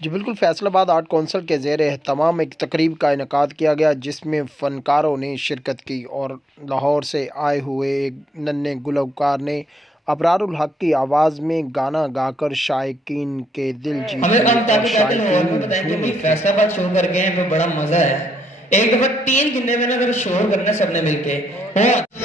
जी बिल्कुल, फैसल आबाद art council के ज़ेर एहतमाम एक तकरीब का इनकाद किया गया जिसमें फ़नकारों ने शिरकत की और लाहौर से आए हुए एक नन्हे गुलकार ने अबरारुल हक की आवाज़ में गाना गाकर शायकीन के दिल जीत हमें लिए हम और ताकि ताकि लाहौर में शायकीन बताएं कि झूम भाई उठे। फैसलाबाद शो करके हमें बड़ा मजा है। एक दफा 3 गिनने में ना अगर शोर करना सबने मिलके, वन